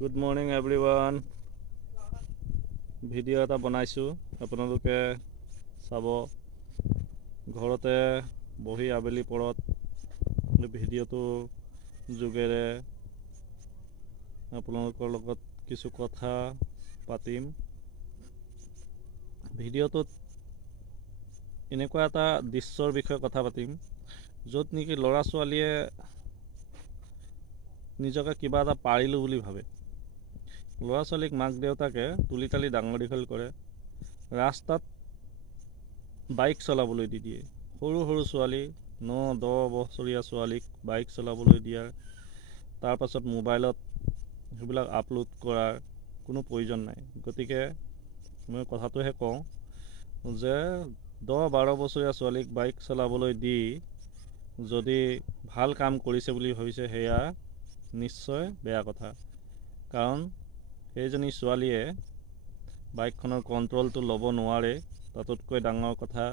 Good morning everyone. Video' এটা বনাইছোঁ, আপোনালোকে চাব। ঘৰতে বহি আবেলি পৰত ভিডিঅ'টো যোগেৰে আপোনালোকৰ লগত কিছু কথা পাতিম। ভিডিঅ'টোত এনেকুৱা এটা দৃশ্যৰ বিষয়ে কথা পাতিম য'ত নেকি ল'ৰা ছোৱালীয়ে নিজকে কিবা এটা পাৰিলোঁ বুলি ভাবে। ল'ৰা ছোৱালীক মাক দেউতাকে তুলি তালি ডাঙৰ দীঘল কৰে, ৰাস্তাত বাইক চলাবলৈ দি দিয়ে। সৰু সৰু ছোৱালী 9-10 বছৰীয়া ছোৱালীক বাইক চলাবলৈ দিয়াৰ তাৰ পাছত মোবাইলত সেইবিলাক আপলোড কৰাৰ কোনো প্ৰয়োজন নাই। গতিকে মই কথাটোহে কওঁ যে 10-12 বছৰীয়া ছোৱালীক বাইক চলাবলৈ দি যদি ভাল কাম কৰিছে বুলি ভাবিছে, সেয়া নিশ্চয় বেয়া কথা। কাৰণ সেইজনী ছোৱালীয়ে বাইকখনৰ কণ্ট্ৰলটো ল'ব নোৱাৰে। তাতোতকৈ ডাঙৰ কথা,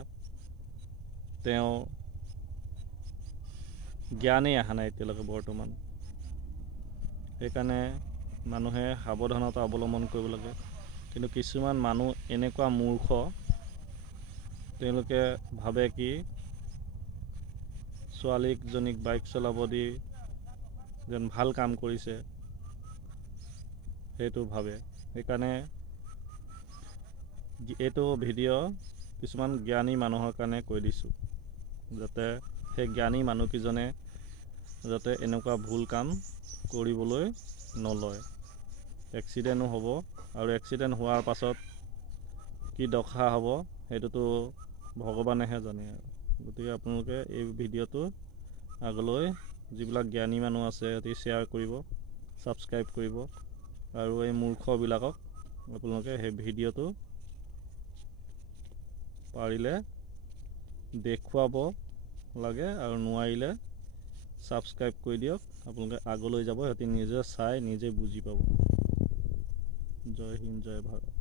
তেওঁ জ্ঞানেই অহা নাই এতিয়ালৈকে বৰ্তমান। সেইকাৰণে মানুহে সাৱধানতা অৱলম্বন কৰিব লাগে। কিন্তু কিছুমান মানুহ এনেকুৱা মূৰ্খ, তেওঁলোকে ভাবে কি ছোৱালীজনীক বাইক চলাব দি যেন ভাল কাম কৰিছে, সেইটো ভাবে। সেইকাৰণে এইটো ভিডিঅ' কিছুমান জ্ঞানী মানুহৰ কাৰণে কৈ দিছোঁ, যাতে সেই জ্ঞানী মানুহকেইজনে যাতে এনেকুৱা ভুল কাম কৰিবলৈ নলয়। এক্সিডেণ্টো হ'ব, আৰু এক্সিডেণ্ট হোৱাৰ পাছত কি দশা হ'ব সেইটোতো ভগৱানেহে জানে। গতিকে আপোনালোকে এই ভিডিঅ'টো আগলৈ যিবিলাক জ্ঞানী মানুহ আছে সিহঁতি শ্বেয়াৰ কৰিব, ছাবস্ক্ৰাইব কৰিব, আৰু এই মূৰ্খবিলাকক আপোনালোকে সেই ভিডিঅ'টো পাৰিলে দেখুৱাব লাগে, আৰু নোৱাৰিলে ছাবস্ক্ৰাইব কৰি দিয়ক। আপোনালোকে আগলৈ যাব, সিহঁতি নিজে চাই নিজে বুজি পাব। জয় হিন্দ, জয় ভাৰত।